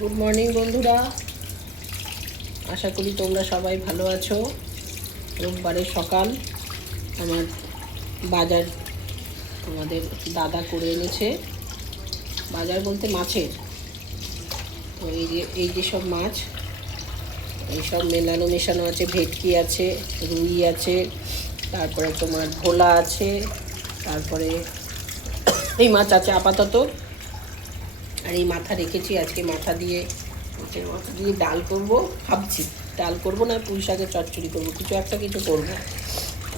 Good morning বন্ধুরা, আশা করি তোমরা সবাই ভালো আছো। রোববারের সকাল, আমার বাজার আমাদের দাদা করে এনেছে। বাজার বলতে মাছের। তো এই যে সব মাছ, এইসব মেলানো মেশানো আছে। ভেটকি আছে, রুই আছে, তারপরে তোমার ভোলা আছে, তারপরে এই মাছ আছে আপাতত। আর এই মাথা রেখেছি, আজকে মাথা দিয়ে ডাল করব ভাবছি। ডাল করব না পুঁই শাকের চচ্চড়ি করবো, কিছু করব।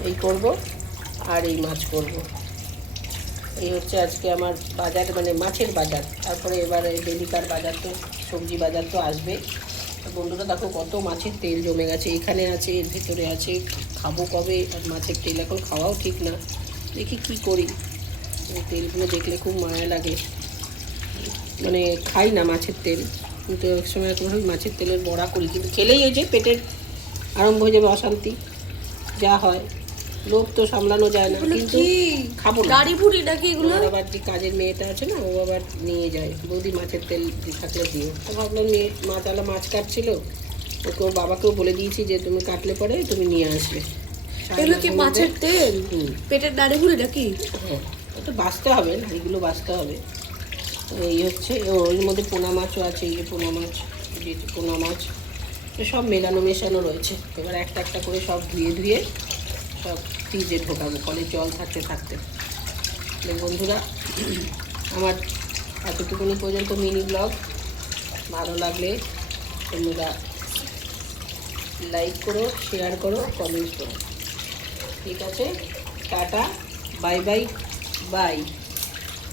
এই করব আর এই মাছ করব। এই হচ্ছে আজকে আমার বাজার, মানে মাছের বাজার। তারপরে এবারে ডেলিকার বাজার, তো সবজি বাজার তো আসবে। বন্ধুরা দেখো কত মাছের তেল জমে গেছে, এখানে আছে, এর ভিতরে আছে। খাবো কবে? আর মাছের তেল এখন খাওয়াও ঠিক না। দেখি কি করি। এই তেলগুলো দেখলে খুব মায়া লাগে। মানে খাই না মাছের তেল, কিন্তু এক সময় একভাবে মাছের তেলের বড়া করি, কিন্তু খেলেই এই যে পেটের আরম্ভ হয়ে যাবে অশান্তি। যা হয়, লোভ তো সামলানো যায় না, কিন্তু খাবো না। গাড়ি ভুড়ি নাকি এগুলো? আবার যে কাজের মেয়েটা আছে না, ও আবার নিয়ে যায়, বৌদি মাছের তেল থাকলে দিও। তো ভাবলাম মেয়ে মাছালা মাছ কাটছিল, ওকে ওর বাবাকেও বলে দিয়েছি যে তুমি কাটলে পরে তুমি নিয়ে আসবে। এগুলো কি মাছের তেল? পেটের দাঁড়ে ভুড়ি নাকি? হ্যাঁ, ওটা বাঁচতে হবে, নাড়িগুলো বাঁচতে হবে। এই হচ্ছে, ওর মধ্যে পোনা মাছও আছে। এই যে পোনা মাছ, পোনা মাছ সব মেলানো মেশানো রয়েছে। এবার একটা একটা করে সব ধুয়ে ধুয়ে সব ফ্রিজে ঢোকাবো, কলে জল থাকতে থাকতে। বন্ধুরা, আমার এতটুকুনি পর্যন্ত মিনি ব্লগ। ভালো লাগলে তোমরা লাইক করো, শেয়ার করো, কমেন্ট করো। ঠিক আছে, টাটা, বাই বাই বাই।